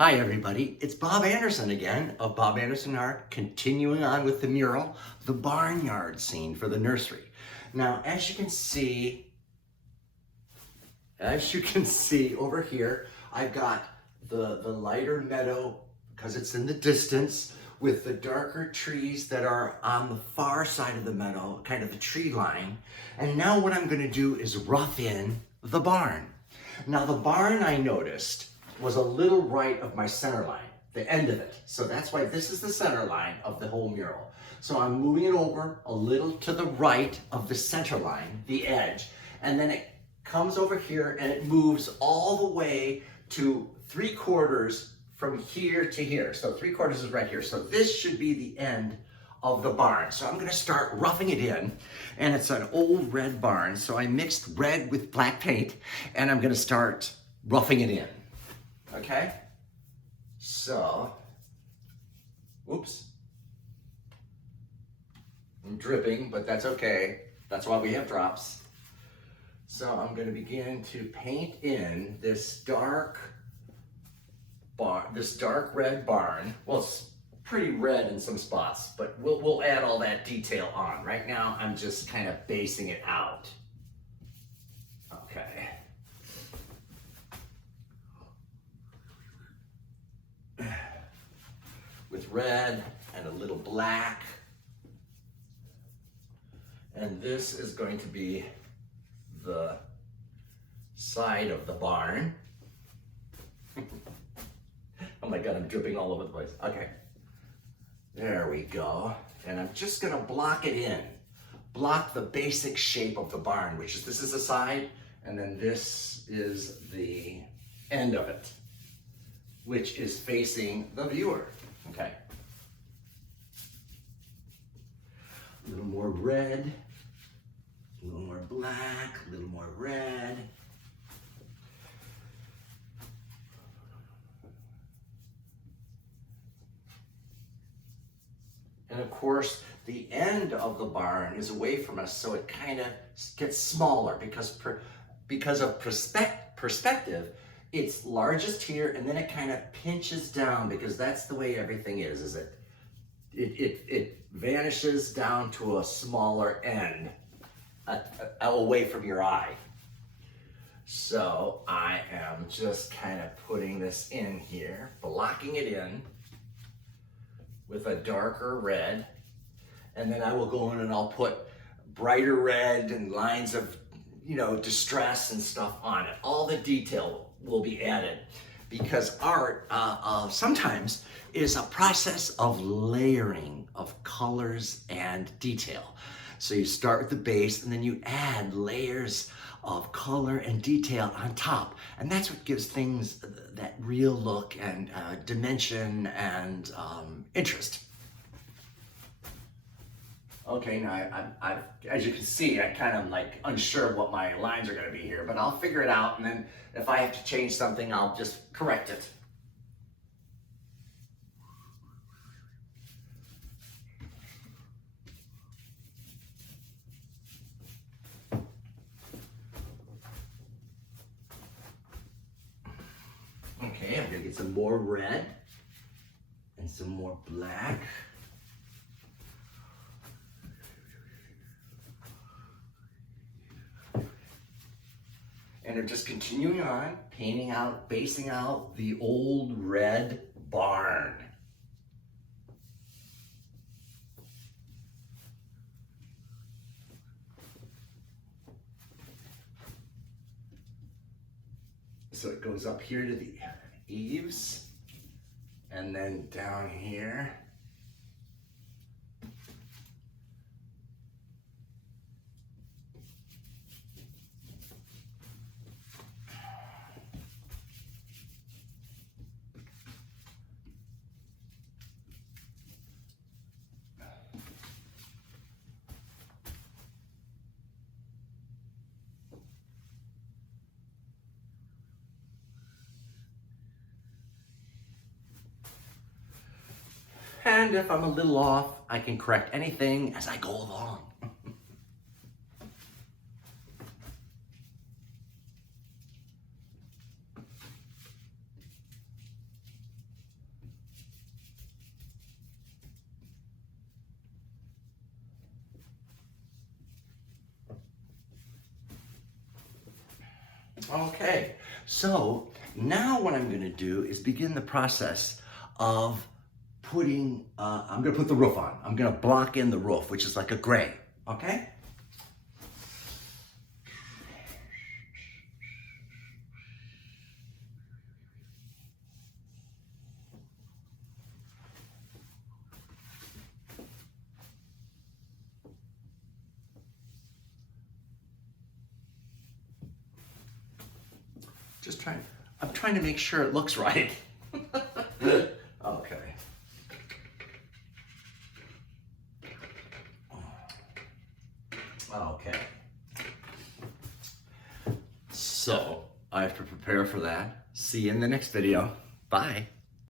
Hi everybody, it's Bob Anderson again of Bob Anderson Art, continuing on with the mural, the barnyard scene for the nursery. Now, as you can see over here, I've got the lighter meadow because it's in the distance with the darker trees that are on the far side of the meadow, kind of the tree line. And now what I'm going to do is rough in the barn. Now the barn, I noticed, was a little right of my center line, the end of it. So that's why this is the center line of the whole mural. So I'm moving it over a little to the right of the center line, the edge, and then it comes over here and it moves all the way to 3/4 from here to here. So 3/4 is right here. So this should be the end of the barn. So I'm gonna start roughing it in, and it's an old red barn. So I mixed red with black paint, and I'm gonna start roughing it in. Okay, so, oops, I'm dripping, but that's okay. That's why we have drops. So I'm going to begin to paint in this dark red barn. Well, it's pretty red in some spots, but we'll add all that detail on. Right now, I'm just kind of basing it out. Okay. With red and a little black. And this is going to be the side of the barn. Oh my God, I'm dripping all over the place. Okay, there we go. And I'm just gonna block it in. Block the basic shape of the barn, which is, this is the side, and then this is the end of it, which is facing the viewer. Okay. A little more red, a little more black, a little more red. And of course, the end of the barn is away from us, so it kind of gets smaller because of perspective. It's largest here, and then it kind of pinches down, because that's the way everything is it vanishes down to a smaller end away from your eye. So I am just kind of putting this in here, blocking it in with a darker red, and then I will go in and I'll put brighter red and lines of, distress and stuff on it. All the detail will be added, because art sometimes is a process of layering of colors and detail. So you start with the base, and then you add layers of color and detail on top, and that's what gives things that real look and dimension and interest. Okay, now I, as you can see, I kind of like unsure what my lines are going to be here, but I'll figure it out, and then if I have to change something, I'll just correct it. Okay, I'm going to get some more red and some more black. And I'm just continuing on, painting out, basing out the old red barn. So it goes up here to the eaves, and then down here. And if I'm a little off, I can correct anything as I go along. Okay, so now what I'm gonna do is begin the process of putting, I'm gonna put the roof on. I'm gonna block in the roof, which is like a gray, okay? I'm trying to make sure it looks right. Okay. Okay. So I have to prepare for that. See you in the next video. Bye.